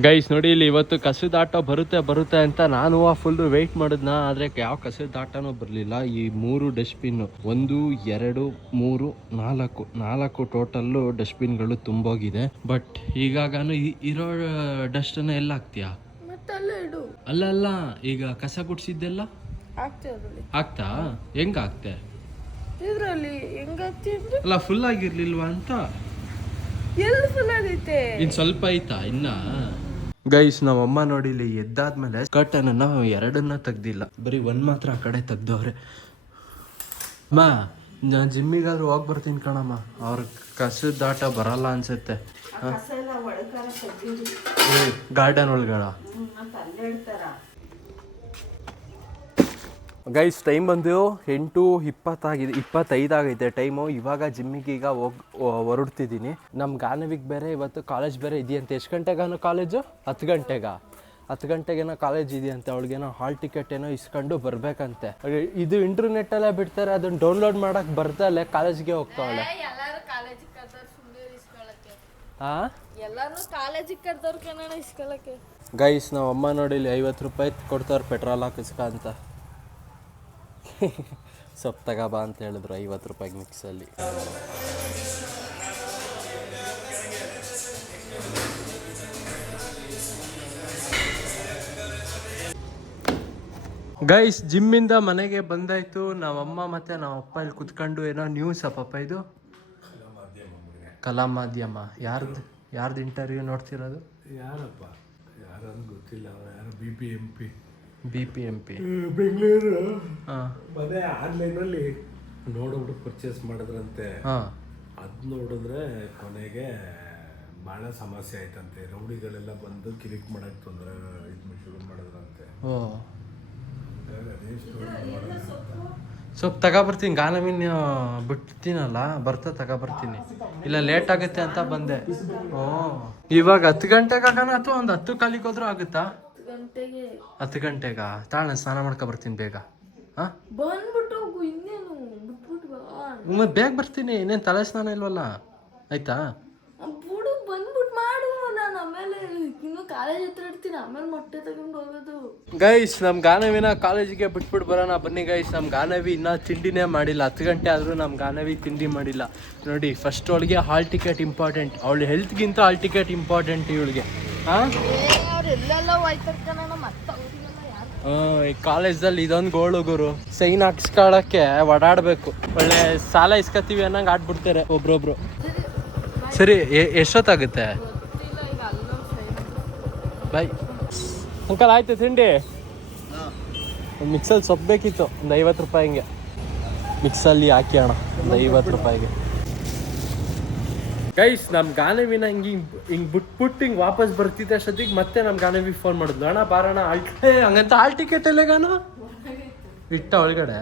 Guys ನೋಡಿ ಇಲ್ಲಿ ಇವತ್ತು ಕಸದ ಆಟ ಬರುತ್ತೆ ಅಂತ ನಾನು ಫುಲ್ ವೆಯ್ಟ್ ಮಾಡಿದ್ನ, ಆದ್ರೆ ಯಾವ ಕಸದ ಆಟನೂ ಬರಲಿಲ್ಲ. ಈ 3 ಡಸ್ಟ್ಬಿನ್ 1 2 3 4 ಟೋಟಲ್ ಡಸ್ಟ್ಬಿನ್ಗಳು ತುಂಬೋಗಿದೆ. ಬಟ್ ಈಗಾನು ಇರೋ ಡಸ್ಟ್ ಅನ್ನ ಎಲ್ಲ ಹಾಕ್ತೀಯಾ? ಅಲ್ಲ ಈಗ ಕಸ ಗುಡ್ಸಿದ್ದೆಲ್ಲ ಆಗ್ತಾ ಹೆಂಗ ಆಗ್ತೆ? ಅಲ್ಲ ಫುಲ್ ಆಗಿರ್ಲಿಲ್ವಾ ಅಂತ. ಇನ್ ಸ್ವಲ್ಪ ಐತಾ ಇನ್ನ? ಗೈಸ್ ನಮ್ಮಮ್ಮ ನೋಡಿ ಇಲ್ಲಿ ಎದ್ದಾದ್ಮೇಲೆ ಕರ್ಟನ್ ಅನ್ನ 2 ತೆಗ್ದಿಲ್ಲ, ಬರೀ 1 ಮಾತ್ರ ಆ ಕಡೆ ತೆಗ್ದವ್ರೆ. ಅಮ್ಮ ನಾನು ಜಿಮ್ಮಿಗಾದ್ರೂ ಹೋಗಿ ಬರ್ತೀನಿ ಕಣಮ್ಮ, ಅವ್ರ ಕಸದ ಆಟ ಬರಲ್ಲ ಅನ್ಸುತ್ತೆ. ಗಾರ್ಡನ್ ಒಳಗಡ ಗೈಸ್ ಟೈಮ್ ಬಂದು 8:20 25 ಆಗೈತೆ ಟೈಮು. ಇವಾಗ ಜಿಮ್ಮಿಗೆ ಈಗ ಹೊರಡ್ತಿದ್ದೀನಿ. ನಮ್ಮ ಗಾನವಿಗೆ ಬೇರೆ ಇವತ್ತು ಕಾಲೇಜ್ ಬೇರೆ ಇದೆಯಂತೆ. ಎಷ್ಟು ಗಂಟೆಗಾನು ಕಾಲೇಜು? 10 ಗಂಟೆಗೇನೋ ಕಾಲೇಜ್ ಇದೆಯಂತೆ. ಅವಳಿಗೇನೋ ಹಾಲ್ ಟಿಕೆಟ್ ಏನೋ ಇಸ್ಕೊಂಡು ಬರ್ಬೇಕಂತೆ. ಇದು ಇಂಟರ್ನೆಟ್ಟಲ್ಲೇ ಬಿಡ್ತಾರೆ, ಅದನ್ನ ಡೌನ್ಲೋಡ್ ಮಾಡಕ್ಕೆ ಬರ್ದಲ್ಲೇ ಕಾಲೇಜ್ಗೆ ಹೋಗ್ತಾವಳೆ. ಗೈಸ್ ನಾವು ಅಮ್ಮ ನೋಡಿ ಇಲ್ಲಿ 50 ರೂಪಾಯಿ ಕೊಡ್ತಾವ್ರೆ ಪೆಟ್ರೋಲ್ ಹಾಕಿಸ್ಕ ಅಂತ. ಸೊಪ್ಪು ತಗೋಬಾ ಅಂತ ಹೇಳಿದ್ರು 50 ರೂಪಾಯಿಗೆ ಮಿಕ್ಸಲ್ಲಿ. ಗೈಸ್ ಜಿಮ್ಮಿಂದ ಮನೆಗೆ ಬಂದಾಯ್ತು. ನಾವಮ್ಮ ಮತ್ತೆ ನಾವಪ್ಪ ಇಲ್ಲಿ ಕುತ್ಕೊಂಡು ಏನೋ ನ್ಯೂಸ್ ಅಪ್ಪ ಇದು ಕಲಾ ಮಾಧ್ಯಮ ಯಾರ್ದು ಇಂಟರ್ವ್ಯೂ ನೋಡ್ತಿರೋದು? ಯಾರಪ್ಪ ಯಾರಂತ ಗೊತ್ತಿಲ್ಲ. ಯಾರು BPMP ಬೆಂಗಳೂರು ಮನೆ ಆನ್ಲೈನಲ್ಲಿ ನೋಡ್ಬಿಟ್ಟು ಪರ್ಚೇಸ್ ಮಾಡಿದ್ರಂತೆ. ಅದ್ ನೋಡಿದ್ರೆ ಕೊನೆಗೆ ಬಹಳ ಸಮಸ್ಯೆ ಆಯ್ತಂತೆ. ರೌಡಿಗಳೆಲ್ಲ ಬಂದು ಕಿರಿಕ್ ಮಾಡಕ್ ತೊಂದರೆ ಶುರು ಮಾಡಿದ್ರಂತೆ. ಸೊಪ್ಪು ತಗೊಬರ್ತೀನಿ. ಗಾನವಿನ ಬಿಡ್ತೀನಲ್ಲ, ತಗೊಬರ್ತೀನಿ. ಇಲ್ಲ ಲೇಟ್ ಆಗುತ್ತೆ ಅಂತ ಬಂದೆ. ಇವಾಗ 10 ಗಂಟೆಗೆ ಆಗೋಣ ಅಥವಾ ಒಂದು 10 ಕಾಲಿಗೆ ಹೋದ್ರೂ ಆಗುತ್ತಾ? 10 ಗಂಟೆಗ ತಾಳ ಸ್ನಾನ ಮಾಡ್ಕೊ ಬರ್ತೀನಿ ಬೇಗ. ಬೇಗ ಬರ್ತೀನಿ. ಇನ್ನೇನು ತಲೆ ಸ್ನಾನ ಇಲ್ವಲ್ಲ, ಆಯ್ತಾ? ಗೈಸ್ ನಮ್ ಗಾನವಿನ ಕಾಲೇಜಿಗೆ ಬಿಟ್ಬಿಟ್ಟು ಬರೋಣ ಬನ್ನಿ ಗೈಸ್. ನಮ್ ಗಾನವಿ ಇನ್ನ ತಿಂಡಿನೇ ಮಾಡಿಲ್ಲ. 10 ಗಂಟೆ ಆದ್ರೂ ನಮ್ ಗಾನವಿ ತಿಂಡಿ ಮಾಡಿಲ್ಲ. ನೋಡಿ ಫಸ್ಟ್ ಅವಳಿಗೆ ಹಾಲ್ ಟಿಕೆಟ್ ಇಂಪಾರ್ಟೆಂಟ್. ಅವಳ ಹೆಲ್ತ್ಗಿಂತ ಹಾಲ್ ಟಿಕೆಟ್ ಇಂಪಾರ್ಟೆಂಟ್ ಇವಳಿಗೆ. ಈ ಕಾಲೇಜಲ್ಲಿ ಇದೊಂದು ಗೋಳು ಗುರು. ಸೈನ್ ಹಾಕ್ಸ್ಕೊಳಕ್ಕೆ ಓಡಾಡ್ಬೇಕು. ಒಳ್ಳೆ ಸಾಲ ಇಸ್ಕೊತೀವಿ ಅನ್ನಂಗೆ ಆಡ್ಬಿಡ್ತಾರೆ ಒಬ್ರೊಬ್ರು. ಸರಿ ಎಷ್ಟೊತ್ತಾಗುತ್ತೆ? Bye uncle. ಆಯ್ತು ತಿಂಡಿ? ಒಂದು ಮಿಕ್ಸಲ್ಲಿ ಸೊಪ್ಪು ಬೇಕಿತ್ತು, ಒಂದು 50 ರೂಪಾಯಿ ಹಿಂಗೆ ಮಿಕ್ಸಲ್ಲಿ ಹಾಕಿ ಅಣ್ಣ, ಒಂದು 50 ರೂಪಾಯಿಗೆ. ಗೈಸ್ ನಮ್ಮ ಗಾನವಿನ ಹಿಂಗೆ ಬಿಟ್ಬಿಟ್ಟು ಹಿಂಗೆ ವಾಪಸ್ ಬರ್ತಿದ್ದೆ ಅಷ್ಟೊತ್ತಿಗೆ ಮತ್ತೆ ನಮ್ಮ ಗಾನವಿ ಫೋನ್ ಮಾಡಿದ್ಲು. ಅಣ್ಣ ಬಾರಣ ಹಂಗಂತ ಹಾಲ್ ಟಿಕೆಟ್ ಎಲ್ಲ ಗಾನು ಇಟ್ಟ ಒಳಗಡೆ.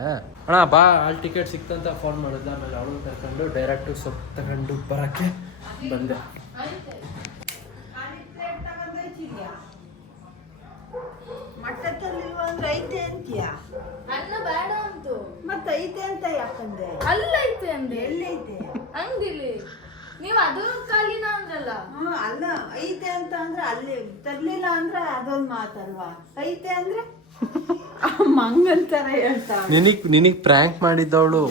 ಅಣ್ಣ ಬಾ ಹಾಲ್ ಟಿಕೆಟ್ ಸಿಕ್ತಂತ ಫೋನ್ ಮಾಡಿದ್ದೆ. ಆಮೇಲೆ ಅವಳು ತಗೊಂಡು ಡೈರೆಕ್ಟು ಸೊಪ್ಪು ತಗೊಂಡು ಬರೋಕ್ಕೆ ಬಂದೆ. ಮತ್ತೆ ಐತೆ ಅಂತ ಯಾಕಂದೆ? ಅಲ್ಲ ಐತೆ ಅಂದೆ. ಎಲ್ಲೈತೆ? ಅಂಗಡಿಲಿ. ನೀವು ಅದು ಕಾಲಿನ ಅಂದ್ರಲ್ಲ. ಅಲ್ಲ ಐತೆ ಅಂತ ಅಂದ್ರೆ ಅಲ್ಲಿ ತರ್ಲಿಲ್ಲ ಅಂದ್ರೆ ಅದೊಂದು ಮಾತಲ್ವಾ? ಐತೆ ಅಂದ್ರೆ ಮಂಗಂತರ ಹೇಳ್ತಾವ. ನಿನಗ್ ಪ್ರ್ಯಾಂಕ್ ಮಾಡಿದ್ದವಳು.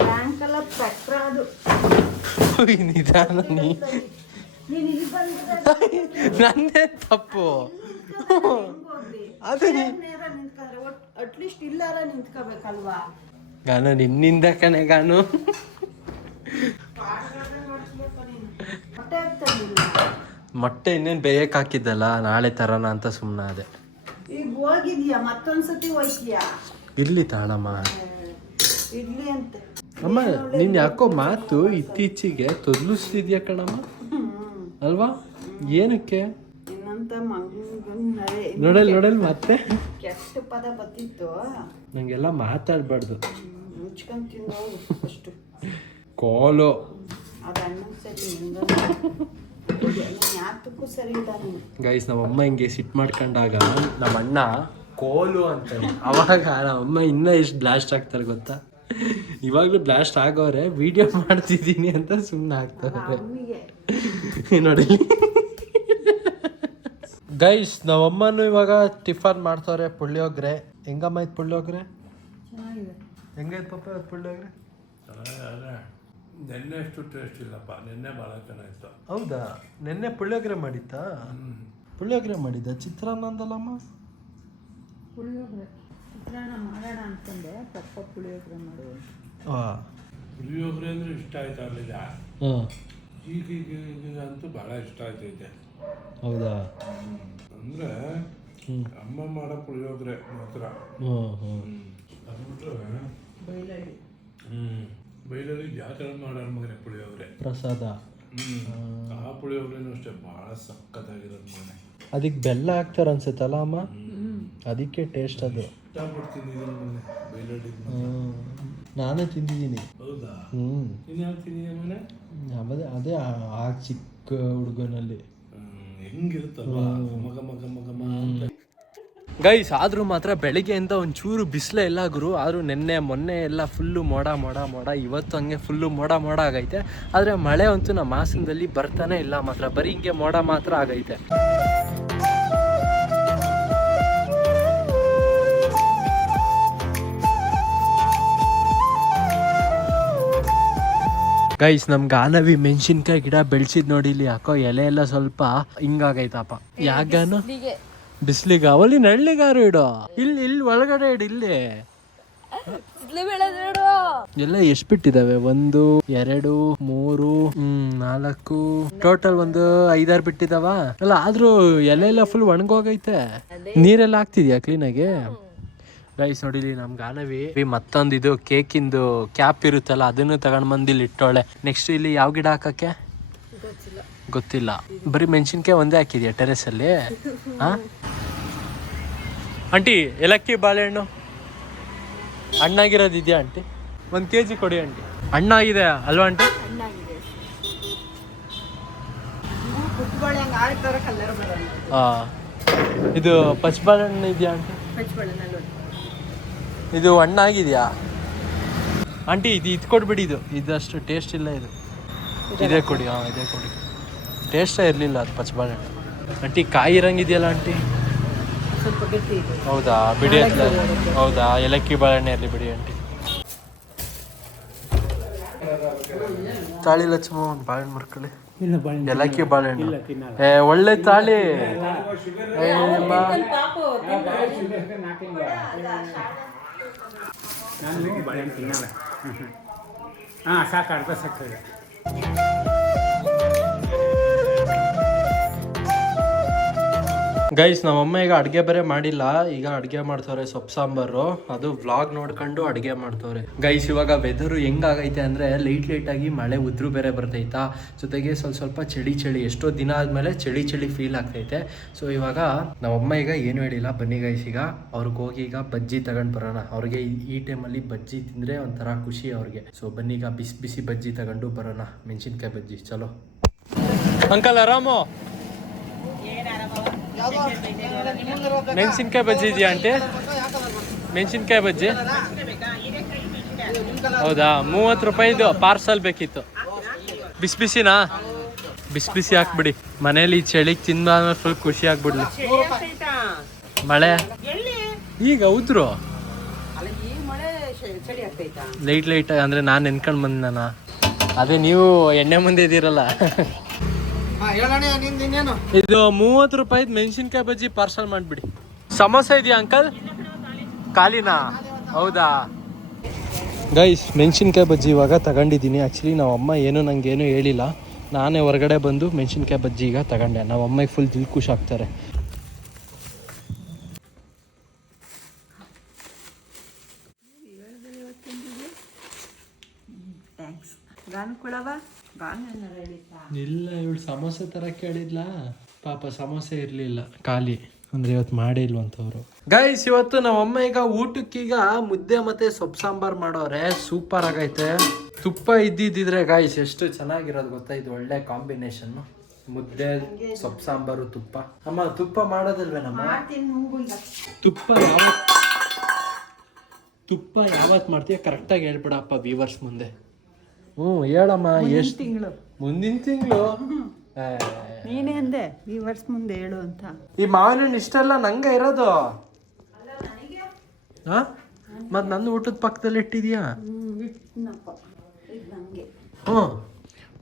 ಪ್ರ್ಯಾಂಕ್ ಅಲ್ಲ, ಪ್ರಕ್ರ ಅದು. ನಿಧಾನ ನಂದೇ ತಪ್ಪು. ಅಟ್ಲೀಸ್ಟ್ ಇಲ್ಲಾರ ನಿಂತ್ಕೋಬೇಕಲ್ವಾ? ಗಾನು ನಿನ್ನಿಂದ ಕಣೆ ಗಾನು. ಮೊಟ್ಟೆ ಇನ್ನೇನು ಬೇಯಕ್ಕೆ ಹಾಕಿದ್ದಲ್ಲ, ನಾಳೆ ತರೋಣ ಅಂತ ಸುಮ್ಮನೆ ಅದೇ. ಈಗ ಹೋಗಿದ್ಯಾ? ಮತ್ತೊಂದ್ಸತಿ ಹೋಯ್ತೀಯಾ? ಇರ್ಲಿ ತಾಳಮ್ಮ, ಇರ್ಲಿ ಅಂತ. ಅಮ್ಮ ನೀನ್ ಯಾಕೋ ಮಾತು ಇತ್ತೀಚೆಗೆ ತೊದಲಿಸ್ತಿದ್ಯಾ ಕಣಮ್ಮ, ಅಲ್ವಾ? ಏನಕ್ಕೆ? ಇನ್ನಂತ ನೋಡಲ್ ಮತ್ತೆ ಕೆಟ್ಟ ಪದ ಬತ್ತಿತ್ತು. ನಂಗೆಲ್ಲ ಮಾತಾಡ್ಬಾರ್ದು. ಮುಚ್ಕೊಂಡ್ ತಿಂದು ಅಷ್ಟು ಕೋಲು. ಅದು ಅಣ್ಣ ಸರಿ ಯಾತಕ್ಕೂ ಸರಿ ಇಲ್ಲ. ಗೈಸ್ ನಮ್ಮಮ್ಮ ಹಿಂಗೆ ಸಿಟ್ ಮಾಡ್ಕೊಂಡಾಗ ನಮ್ಮ ಅಣ್ಣ ಕೋಲು ಅಂತಾನೆ. ಅವಾಗ ನಮ್ಮಮ್ಮ ಇನ್ನೂ ಎಷ್ಟು ಬ್ಲಾಸ್ಟ್ ಆಗ್ತಾರೆ ಗೊತ್ತಾ? ಇವಾಗ್ಲೂ ಬ್ಲಾಸ್ಟ್ ಆಗೋರೆ, ವಿಡಿಯೋ ಮಾಡ್ತಿದ್ದೀನಿ ಅಂತ ಸುಮ್ಮನೆ ಆಗ್ತಾರೆ ನೋಡಿ. ಗೈಸ್ ನಮ್ಮಮ್ಮನೂ ಇವಾಗ ಟಿಫನ್ ಮಾಡ್ತವ್ರೆ ಪುಳಿಯೋಗ್ರೆ. ಹೆಂಗಮ್ಮ ಇದು ಪುಳಿಯೋಗ್ರೆ? ಹೆಂಗೈತೆ ಪಾಪ ಅದು ಪುಳಿಯೋಗ್ರೆ? ನೆನ್ನೆ ಅಷ್ಟು ಟೇಸ್ಟ್ ಇಲ್ಲಪ್ಪ, ನೆನ್ನೆ ಭಾಳ ಚೆನ್ನಾಗಿತ್ತು. ಹೌದಾ? ನೆನ್ನೆ ಪುಳಿಯೋಗ್ರೆ ಮಾಡಿತ್ತಾ? ಪುಳಿಯೋಗ್ರೆ ಮಾಡಿದ್ದ, ಚಿತ್ರಾನ್ನ ಅಂದಲ್ಲಮ್ಮ? ಪುಳಿಯೋಗ್ರೆ ಚಿತ್ರಾನ್ನ ಮಾಡೋಣ ಅಂತಂದೆ, ಪಪ್ಪ ಪುಳಿಯೋಗ್ರೆ ಮಾಡುವ. ಪುಳಿಯೋಗ್ರೆ ಅಂದರೆ ಇಷ್ಟ ಆಯ್ತು ಆಗಲಿಲ್ಲ, ಈಗ ಅಂತೂ ಭಾಳ ಇಷ್ಟ ಆಯ್ತೈತೆ. ಹೌದಾ? ಅಂದರೆ ಅಮ್ಮ ಮಾಡೋ ಪುಳಿಯೋಗ್ರೆ ಮಾತ್ರ. ಅದು ಬೈಲಳ್ಳಿ ಬೈಲಲ್ಲಿ ಜಾತ್ರೆ ಮಾಡೋಣ ಮಗನೆ ಪುಳಿಯೋಗ್ರೆ ಪ್ರಸಾದ. ಆ ಪುಳಿಯೋಗ್ರೆನೂ ಅಷ್ಟೇ ಭಾಳ ಸಕ್ಕತ್ತಾಗಿರೋದು ಮಗನೆ. ಅದಕ್ಕೆ ಬೆಲ್ಲ ಹಾಕ್ತಾರ ಅನ್ಸುತ್ತಲ್ಲ ಅಮ್ಮ, ಅದಕ್ಕೆ ಟೇಸ್ಟ್ ಅದು. ಇಷ್ಟಪಡ್ತೀನಿ ಮಗನೆ ಬೈಲಳ್ಳಿ. ನಾನೇ ತಿಂದಿದ್ದೀನಿ. ಹೌದಾ? ನೀನು ಯಾಕೆ ತಿಂದಿದ್ದೆ ಮಗನೆ? ಅದೇ ಆ ಚಿಕ್ಕ ಹುಡುಗನಲ್ಲಿ ಹೆಂಗಿರುತ್ತಲ್ವಾ ಮಗ ಮಗ ಮಗ ಅಂತ. ಗೈಸ್ ಆದರೂ ಮಾತ್ರ ಬೆಳಿಗ್ಗೆಯಿಂದ ಒಂಚೂರು ಬಿಸಿಲೇ ಇಲ್ಲ ಗುರು. ಆದರೂ ನೆನ್ನೆ ಮೊನ್ನೆ ಎಲ್ಲ ಫುಲ್ಲು ಮೋಡ ಮೋಡ ಮೋಡ, ಇವತ್ತು ಹಂಗೆ ಫುಲ್ಲು ಮೋಡ ಮೋಡ ಆಗೈತೆ. ಆದರೆ ಮಳೆ ಅಂತೂ ನಮ್ಮ ಹಾಸನದಲ್ಲಿ ಬರ್ತಾನೆ ಇಲ್ಲ ಮಾತ್ರ, ಬರೀ ಹಿಂಗೆ ಮೋಡ ಮಾತ್ರ ಆಗೈತೆ. ಗೈಸ್ ನಮ್ ಗಾನವಿ ಮೆಣಸಿನ್ಕಾಯಿ ಗಿಡ ಬೆಳೆಸಿದ್ ನೋಡಿ, ಇಲ್ಲಿ ಯಾಕೋ ಎಲೆ ಎಲ್ಲ ಸ್ವಲ್ಪ ಹಿಂಗಾಗೈತಪ್ಪ. ಯಾಗಾನು ಬಿಸ್ಲಿಗ ಅವಲ್ಲಿ ನಳ್ಳಿಗಾರು ಇಡು, ಇಲ್ಲಿ ಒಳಗಡೆ ಇಡು. ಇಲ್ಲಿ ಎಲ್ಲ ಎಷ್ಟು ಬಿಟ್ಟಿದಾವೆ? 1 2 3 4 ಟೋಟಲ್ ಒಂದು 5-6 ಬಿಟ್ಟಿದಾವ ಅಲ್ಲ. ಆದ್ರೂ ಎಲೆ ಎಲ್ಲ ಫುಲ್ ಒಣಗೋಗೈತೆ. ನೀರೆಲ್ಲ ಹಾಕ್ತಿದ್ಯಾ ಕ್ಲೀನಾಗಿ? ಗೈಸ್ ನೋಡಿಲಿ ನಮ್ ಗಾನವಿ ಮತ್ತೊಂದು ಇದು ಕೇಕಿಂದು ಕ್ಯಾಪ್ ಇರುತ್ತಲ್ಲ, ಅದನ್ನು ತಗೊಂಡ್ ಬಂದು ಇಲ್ಲಿ ಇಟ್ಟೋಳೆ. ನೆಕ್ಸ್ಟ್ ಇಲ್ಲಿ ಯಾವ ಗಿಡ ಹಾಕಕ್ಕೆ ಗೊತ್ತಿಲ್ಲ. ಬರೀ ಮೆಣಸಿನ್ಕಾಯಿ ಒಂದೇ ಹಾಕಿದ್ಯಾ ಟೆರೆಸ್ ಅಲ್ಲಿ? ಆಂಟಿ ಏಲಕ್ಕಿ ಬಾಳೆಹಣ್ಣು ಹಣ್ಣಾಗಿರೋದು ಇದೆಯಾ ಆಂಟಿ? 1 kg ಕೊಡಿ ಆಂಟಿ. ಹಣ್ಣಾಗಿದೆ ಅಲ್ವಾ ಆಂಟಿ? ಇದು ಪಚ್ಚ ಬಾಳೆಹಣ್ಣು ಇದೆಯಾ ಆಂಟಿ? ಇದು ಹಣ್ಣಾಗಿದೆಯಾ ಆಂಟಿ? ಇದು ಕೊಡ್ಬಿಡಿ, ಇದಷ್ಟು ಟೇಸ್ಟ್ ಇಲ್ಲ. ಇದೇ ಕೊಡಿ. ಇದೇ ಕೊಡಿ. ಟೇಸ್ಟೇ ಇರಲಿಲ್ಲ ಅದು ಪಚ್ಚ ಬಾಳೆಹಣ್ಣು. ಆಂಟಿ ಕಾಯಿ ಇರಂಗಿದೆಯಲ್ಲ ಆಂಟಿ? ಸ್ವಲ್ಪ ಗಟ್ಟಿ ಇದೆ. ಹೌದಾ? ಬಿಡಿ ಅಂತ. ಹೌದಾ? ಏಲಕ್ಕಿ ಬಾಳೆಹಣ್ಣೆ ಇರಲಿ ಬಿಡಿ ಆಂಟಿ. ತಾಳಿ ಲಕ್ಷ್ಮ ಒಂದು ಬಾಳೆಹಣ್ಣು ಮರ್ಕೊಳ್ಳಿ. ಏಲಕ್ಕಿ ಬಾಳೆಹಣ್ಣು ಒಳ್ಳೆ ತಾಳಿ. ಸಾಕು ಸಾಕು. ಗೈಸ್ ನಮ್ಮಮ್ಮ ಈಗ ಅಡುಗೆ ಬೇರೆ ಮಾಡಿಲ್ಲ, ಈಗ ಅಡುಗೆ ಮಾಡ್ತವ್ರೆ ಸೊಪ್ಪು ಸಾಂಬಾರು. ಅದು ವ್ಲಾಗ್ ನೋಡ್ಕೊಂಡು ಅಡುಗೆ ಮಾಡ್ತವ್ರೆ. ಗೈಸ್ ಇವಾಗ ವೆದರು ಹೆಂಗಾಗೈತೆ ಅಂದರೆ ಲೈಟ್ ಆಗಿ ಮಳೆ ಉದ್ರು ಬೇರೆ ಬರ್ತೈತಾ, ಜೊತೆಗೆ ಸ್ವಲ್ಪ ಚಳಿ ಎಷ್ಟೋ ದಿನ ಆದಮೇಲೆ ಚಳಿ ಫೀಲ್ ಆಗ್ತೈತೆ. ಸೊ ಇವಾಗ ನಮ್ಮಮ್ಮ ಈಗ ಏನು ಹೇಳಿಲ್ಲ, ಬನ್ನಿ ಗೈಸ್ ಈಗ ಅವ್ರಿಗೆ ಹೋಗಿ ಈಗ ಬಜ್ಜಿ ತಗೊಂಡು ಬರೋಣ. ಅವ್ರಿಗೆ ಈ ಟೈಮಲ್ಲಿ ಬಜ್ಜಿ ತಿಂದರೆ ಒಂಥರ ಖುಷಿ ಅವ್ರಿಗೆ. ಸೊ ಬನ್ನಿ ಈಗ ಬಿಸಿ ಬಜ್ಜಿ ತಗೊಂಡು ಬರೋಣ, ಮೆಣಸಿನ್ಕಾಯಿ ಬಜ್ಜಿ. ಚಲೋ ಅಂಕಲ್ ಆರಾಮು? ಮೆಣಸಿನ್ಕಾಯಿ ಬಜ್ಜಿ ಇದೆಯಾ ಆಂಟಿ? ಮೆಣಸಿನ್ಕಾಯಿ ಬಜ್ಜಿ ಹೌದಾ? 30 ರೂಪಾಯಿದು ಪಾರ್ಸಲ್ ಬೇಕಿತ್ತು. ಬಿಸಿನಾ? ಬಿಸಿ ಹಾಕ್ಬಿಡಿ. ಮನೇಲಿ ಚಳಿಗೆ ತಿಂದಾದ್ಮೇಲೆ ಫುಲ್ ಖುಷಿ ಆಗ್ಬಿಡ್ಲಿ. ಮಳೆ ಈಗ ಉದ್ರು ಲೈಟ್ ಅಂದ್ರೆ ನಾನು ನೆನ್ಕೊಂಡು ಬಂದ. ಅದೇ ನೀವು ಎಣ್ಣೆ ಮುಂದೆ ಇದ್ದೀರಲ್ಲ. ಇದು 30 ರೂಪಾಯಿದು ಮೆಣಸಿನ್ಕಾಯಿ ಬಜ್ಜಿ ಪಾರ್ಸಲ್ ಮಾಡಿಬಿಡಿ. ಸಮೋಸಾ ಇದೆಯಾ ಅಂಕಲ್? ಖಾಲಿನಾ? ಹೌದಾ? ಗೈಸ್ ಮೆಣಸಿನ್ಕಾಯಿ ಬಜ್ಜಿ ಇವಾಗ ತಗೊಂಡಿದ್ದೀನಿ. ಆ್ಯಕ್ಚುಲಿ ನಾವು ಅಮ್ಮ ಏನು ನಂಗೇನು ಹೇಳಿಲ್ಲ, ನಾನೇ ಹೊರಗಡೆ ಬಂದು ಮೆಣಸಿನ್ಕಾಯಿ ಬಜ್ಜಿ ಈಗ ತಗೊಂಡೆ. ನಾವು ಅಮ್ಮಗೆ ಫುಲ್ ದಿಲ್ ಖುಷಿ ಆಗ್ತಾರೆ. ಇಲ್ಲ ಇವಳು ಸಮೋಸೆ ತರ ಕೇಳಿದ್ಲಾ, ಪಾಪ ಸಮೋಸೆ ಇರಲಿಲ್ಲ, ಖಾಲಿ. ಅಂದ್ರೆ ಇವತ್ತು ಮಾಡೇ ಇಲ್ವಂತವ್ರು. ಗೈಸ್ ಇವತ್ತು ನಮ್ಮಮ್ಮ ಈಗ ಊಟಕ್ಕೀಗ ಮುದ್ದೆ ಮತ್ತೆ ಸೊಪ್ಪು ಸಾಂಬಾರ್ ಮಾಡೋರೆ. ಸೂಪರ್ ಆಗೈತೆ. ತುಪ್ಪ ಇದ್ದಿದ್ರೆ ಗೈಸ್ ಎಷ್ಟು ಚೆನ್ನಾಗಿರೋದು ಗೊತ್ತಾ. ಇದು ಒಳ್ಳೆ ಕಾಂಬಿನೇಷನ್, ಮುದ್ದೆ ಸೊಪ್ಪು ಸಾಂಬಾರು ತುಪ್ಪ. ಅಮ್ಮ ತುಪ್ಪ ಮಾಡೋದಲ್ವೇನಮ್ಮ? ತುಪ್ಪ ಯಾವತ್ತು ಮಾಡ್ತೀಯ ಕರೆಕ್ಟಾಗಿ ಹೇಳ್ಬಿಡಪ್ಪ ವ್ಯೂವರ್ಸ್ ಮುಂದೆ. ಹೇಳಮ್ಮ. ಎಷ್ಟು ತಿಂಗಳು? ಮುಂದಿನ ತಿಂಗಳು ನೀನೇ ಅಂದೆ ಈ ವರ್ಷ ಮುಂದೆ ಹೇಳು ಅಂತ. ಈ ಮಾವಿನ ಹಣ್ಣು ಇಷ್ಟೆಲ್ಲ ನಂಗೆ ಇರೋದು ಹಾಂ ಮತ್ತು ನಂದು ಊಟದ ಪಕ್ಕದಲ್ಲಿ ಇಟ್ಟಿದ್ಯಾ? ಇದು ನನಗೆ. ಹ್ಞೂ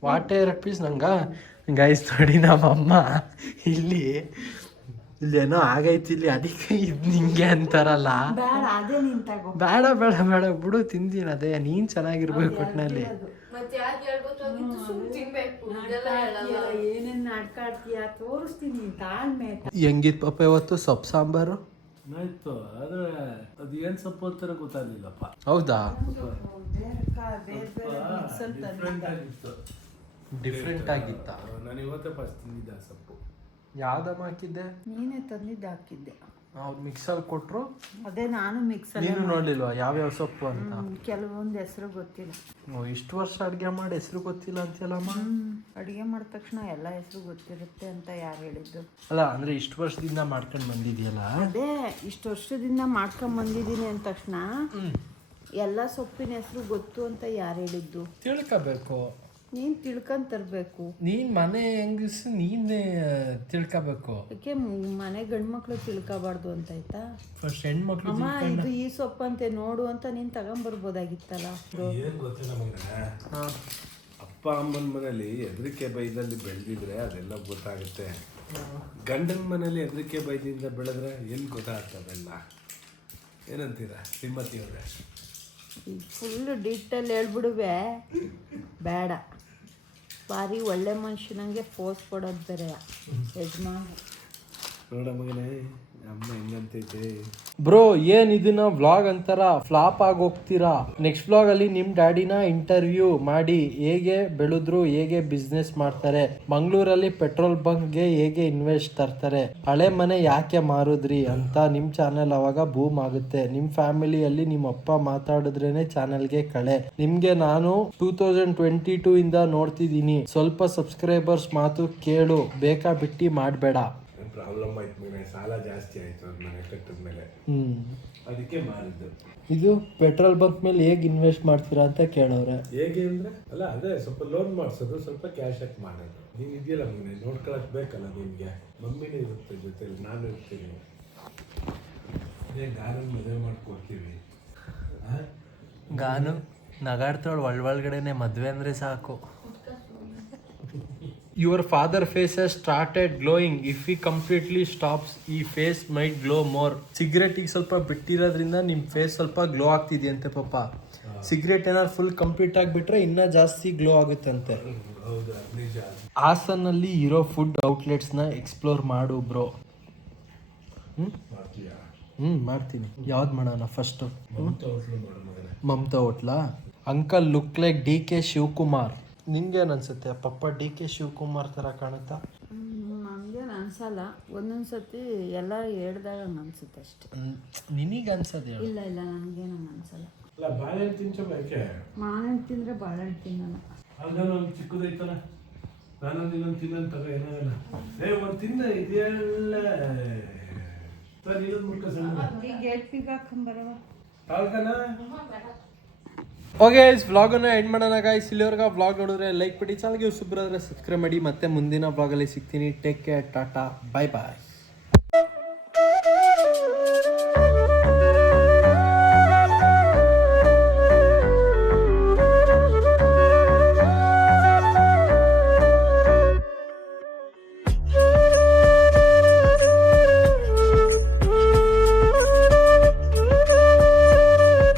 ವಾಟೆ ರಪ್ಪೀಸ್ ನಂಗೆ ಗೈಸ್ ನೋಡಿ ನಮ್ಮಮ್ಮ ಇಲ್ಲೇನೋ ಆಗೈತಿ ಇಲ್ಲಿ ಅದಕ್ಕೆ ಇದು ನಿಂಗೆ ಅಂತಾರಲ್ಲ. ಬೇಡ ಅದೇ ನೀನ್ ತಗೋ. ಬೇಡ ಬೇಡ ಬೇಡ ಬಿಡು ತಿಂತೀನಿ ಅದೇ ನೀನು ಚೆನ್ನಾಗಿರ್ಬೇಕು ಒಟ್ಟಿನಲ್ಲಿ. ಏನೇನ್ ನಾಟಕ ಆಡ್ತೀಯ ತೋರಿಸ್ತೀನಿ ತಾಳ್ಮೆ. ಹೆಂಗಿತ್ತು ಪಾಪ ಇವತ್ತು ಸೊಪ್ಪು ಸಾಂಬಾರು? ಆಯ್ತು ಆದ್ರೆ ಅದು ಏನ್ ಸೊಪ್ಪು ಅಂತಾರ ಗೊತ್ತಾಗ್ಲಿಲ್ಲಪ್ಪ. ಹೌದಾ? ಡಿಫ್ರೆಂಟ್ ಆಗಿತ್ತು. ಡಿಫ್ರೆಂಟ್ ಆಗಿತ್ತಾ? ನಾನು ಇವತ್ತೇ ಫಸ್ಟ್ ತಿಂದಿದ್ದೆ ಆ ಸೊಪ್ಪು. ಯಾವ್ದಮ್ಮ ಹಾಕಿದ್ದೆ? ನೀನೇ ತಂದಿದ್ದು ಹಾಕಿದ್ದೆ. ಅವ್ರು ಮಿಕ್ಸಲ್ಲಿ ಕೊಟ್ಟರು, ಅದೇ ನಾನು ಮಿಕ್ಸರ್. ನೀನು ನೋಡ್ಲಿಲ್ವಾ ಯಾವ್ಯಾವ ಸೊಪ್ಪು ಅಂತ? ಕೆಲವೊಂದು ಹೆಸರು ಗೊತ್ತಿಲ್ಲ. ಇಷ್ಟು ವರ್ಷ ಅಡುಗೆ ಮಾಡಿ ಹೆಸರು ಗೊತ್ತಿಲ್ಲ ಅಂತೀಯಲ್ಲಮ್ಮ? ಅಡುಗೆ ಮಾಡಿದ ತಕ್ಷಣ ಎಲ್ಲ ಹೆಸರು ಗೊತ್ತಿರುತ್ತೆ ಅಂತ ಯಾರು ಹೇಳಿದ್ದು? ಅಲ್ಲ ಅಂದರೆ ಇಷ್ಟು ವರ್ಷದಿಂದ ಮಾಡ್ಕೊಂಡು ಬಂದಿದೆಯಲ್ಲ. ಅದೇ ಇಷ್ಟು ವರ್ಷದಿಂದ ಮಾಡ್ಕೊಂಡ್ ಬಂದಿದ್ದೀನಿ ಅಂದ ತಕ್ಷಣ ಎಲ್ಲ ಸೊಪ್ಪಿನ ಹೆಸರು ಗೊತ್ತು ಅಂತ ಯಾರು ಹೇಳಿದ್ದು? ತಿಳ್ಕೋಬೇಕು. ನೀನು ತಿಳ್ಕೊಂಡ್ ತರಬೇಕು. ನೀನು ಮನೆ ಹೆಂಗಸು ನೀನೇ ತಿಳ್ಕೋಬೇಕು. ಯಾಕೆ ಮನೆ ಗಂಡ್ಮಕ್ಳು ತಿಳ್ಕೊಬಾರ್ದು ಅಂತ ಆಯ್ತಾ? ಫಸ್ಟ್ ಹೆಣ್ಮಕ್ಳು ಅಮ್ಮ ಇದು ಈ ಸೊಪ್ಪಂತೆ ನೋಡು ಅಂತ ನೀನು ತಗೊಂಬರ್ಬೋದಾಗಿತ್ತಲ್ಲ. ಏನ್ ಗೊತ್ತಿಲ್ಲ ಮಗನ, ಅಪ್ಪ ಅಮ್ಮನ ಮನೇಲಿ ಹೆದರಿಕೆ ಬೈದಲ್ಲಿ ಬೆಳೆದಿದ್ರೆ ಅದೆಲ್ಲ ಗೊತ್ತಾಗುತ್ತೆ. ಗಂಡನ ಮನೇಲಿ ಹೆದರಿಕೆ ಬೈದಿಂದ ಬೆಳೆದ್ರೆ ಎಲ್ಲಿ ಗೊತ್ತಾಗ್ತದೆಲ್ಲ. ಏನಂತೀರಾ ಶ್ರೀಮತಿ ಅವರೇ? ಫುಲ್ ಡೀಟೇಲ್ ಹೇಳ್ಬಿಡುವೆ ಬೇಡ. ಭಾರಿ ಒಳ್ಳೆ ಮನುಷ್ಯನಂಗೆ ಪೋಸ್ ಕೊಡೋದು ಬೇರೆ ಯಜಮಾನ. ನೋಡ ಮಗನೇ ಅಮ್ಮ ಹೆಂಗಂತೈತೆ. ಬ್ರೋ ಏನ್ ಇದನ್ನ ವ್ಲಾಗ್ ಅಂತಾರ ಫ್ಲಾಪ್ ಆಗಿ ಹೋಗ್ತೀರಾ? ನೆಕ್ಸ್ಟ್ ವ್ಲಾಗ್ ಅಲ್ಲಿ ನಿಮ್ ಡ್ಯಾಡಿನ ಇಂಟರ್ವ್ಯೂ ಮಾಡಿ ಹೇಗೆ ಬೆಳೆದ್ರು, ಹೇಗೆ ಬಿಸ್ನೆಸ್ ಮಾಡ್ತಾರೆ, ಮಂಗಳೂರಲ್ಲಿ ಪೆಟ್ರೋಲ್ ಬಂಕ್ಗೆ ಹೇಗೆ ಇನ್ವೆಸ್ಟ್ ತರ್ತಾರೆ, ಹಳೆ ಮನೆ ಯಾಕೆ ಮಾರುದ್ರಿ ಅಂತ ನಿಮ್ ಚಾನೆಲ್ ಅವಾಗ ಬೂಮ್ ಆಗುತ್ತೆ. ನಿಮ್ ಫ್ಯಾಮಿಲಿಯಲ್ಲಿ ನಿಮ್ಮ ಅಪ್ಪ ಮಾತಾಡಿದ್ರೇನೆ ಚಾನೆಲ್ಗೆ ಕಳೆ. ನಿಮ್ಗೆ ನಾನು 2022 ಇಂದ ನೋಡ್ತಿದ್ದೀನಿ. ಸ್ವಲ್ಪ ಸಬ್ಸ್ಕ್ರೈಬರ್ಸ್ ಮಾತು ಕೇಳು, ಬೇಕಾ ಬಿಟ್ಟಿ ಮಾಡಬೇಡ. ಪ್ರಾಬ್ಲಮ್ ಆಯ್ತು ಮಗನೇ, ಸಾಲ ಜಾಸ್ತಿ ಆಯ್ತು ಅದು ಮನೆ ಕಟ್ಟಿದ ಮೇಲೆ, ಅದಕ್ಕೆ ಮಾರಿದ್ದು. ಇದು ಪೆಟ್ರೋಲ್ ಬಂಕ್ ಮೇಲೆ ಹೇಗೆ ಇನ್ವೆಸ್ಟ್ ಮಾಡ್ತೀರಾ ಅಂತ ಕೇಳೋರೆ. ಹೇಗೆ ಅಂದ್ರೆ ಅಲ್ಲ ಅದೇ ಸ್ವಲ್ಪ ಲೋನ್ ಮಾಡಿಸೋದು, ಸ್ವಲ್ಪ ಕ್ಯಾಶ್ ಹಾಕಿ ಮಾಡೋದು. ನೀನು ಇದೆಯಲ್ಲ ಮಗನೇ ನೋಡ್ಕೊಳಕ್ ಬೇಕಲ್ಲ ನಿಮ್ಗೆ. ಮಮ್ಮಿನೇ ಇರುತ್ತೆ ಜೊತೆಲಿ, ನಾನು ಇರ್ತೀನಿ. ಅದೇ ಗಾರನ್ ಮದುವೆ ಮಾಡ್ಕೊಡ್ತೀವಿ. ಗಾನು ನಗಾಡ್ತೋಳು ಒಳಗಡೆನೆ ಮದ್ವೆ ಅಂದ್ರೆ ಸಾಕು. Your father face has started glowing. If he completely stops ಈ ಫೇಸ್ ಮೈಟ್ ಗ್ಲೋ ಮೋರ್. ಸಿಗರೇಟಿಗೆ ಸ್ವಲ್ಪ ಬಿಟ್ಟಿರೋದ್ರಿಂದ ನಿಮ್ಮ ಫೇಸ್ ಸ್ವಲ್ಪ ಗ್ಲೋ ಆಗ್ತಿದೆಯಂತೆ ಪಾಪ. ಸಿಗರೇಟ್ ಏನಾದ್ರು ಫುಲ್ ಕಂಪ್ಲೀಟ್ ಆಗಿಬಿಟ್ರೆ ಇನ್ನೂ ಜಾಸ್ತಿ ಗ್ಲೋ ಆಗುತ್ತಂತೆ. ಹೌದಾ? ನಿಜ. ಹಾಸನಲ್ಲಿ ಇರೋ ಫುಡ್ ಔಟ್ಲೆಟ್ಸ್ನ ಎಕ್ಸ್ಪ್ಲೋರ್ ಮಾಡು ಬ್ರೋ. ಮಾಡ್ತೀಯಾ? ಮಾಡ್ತೀನಿ. ಯಾವ್ದು ಮಾಡೋಣ ಫಸ್ಟು? ಮಾಡು ಮಗನೇ. ಮಮತಾ ಹೋಟ್ಲಾ? Uncle look like DK Shivakumar. ನಿನ್ಗೇನು ಅನ್ಸುತ್ತೆ ಪಪ್ಪ DK ಶಿವಕುಮಾರ್ ಥರ ಕಾಣುತ್ತಾ? ನಮ್ಗೇನು ಅನ್ಸಲ್ಲ. ಒಂದೊಂದು ಸತಿ ಎಲ್ಲ ಹೇಳ್ದಾಗ ಅನ್ಸುತ್ತೆ ಅಷ್ಟೆ. ನಿನಗೆ ಅನ್ಸೋದು ಹೇಳು. ಇಲ್ಲ ಇಲ್ಲ ನನಗೇನು ಅನ್ಸಲ್ಲ. ಅಲ್ಲ ಬಾಳೆಹಣ್ಣು ತಿನ್ಸಬೇಕೆ? ಮಾವಿನ ತಿಂದರೆ ಬಾಳೆಹಣ್ಣು ತಿನ್ನಲ್ಲ. ಆಗ ಒಂದು ಚಿಕ್ಕದೈತಲ್ಲ, ನಾನೊಂದು ಇನ್ನೊಂದು ತಿನ್ನೋದು ತಗ ಏನಾಗಲ್ಲ. ಒಂದು ತಿನ್ನ ಇದೆಲ್ಲ ಸರ್ ಇನ್ನೊಂದು ಮುಡ್ಕ ಸಣ್ಣ ಈಗ ಗೇಟ್ಪಿಗೆ ಹಾಕೊಂಬರವ ತಾಳ್ಕನ. ಓಕೆ ವ್ಲಾಗನ್ನು ಎಂಡ್ ಮಾಡೋಣ ಗಾಯ್ಸ್. ಇಲ್ಲಿವರೆಗೆ ವ್ಲಾಗ್ ನೋಡಿದ್ರೆ ಲೈಕ್ ಬಿಡಿ, ಚಾನಲ್ಗೆ ಹೊಸಬ್ರಾದ್ರೆ ಸಬ್ಸ್ಕ್ರೈಬ್ ಮಾಡಿ. ಮತ್ತೆ ಮುಂದಿನ ವ್ಲಾಗಲ್ಲಿ ಸಿಗ್ತೀನಿ. ಟೇಕ್ ಕೇರ್, ಟಾಟಾ, ಬಾಯ್ ಬಾಯ್.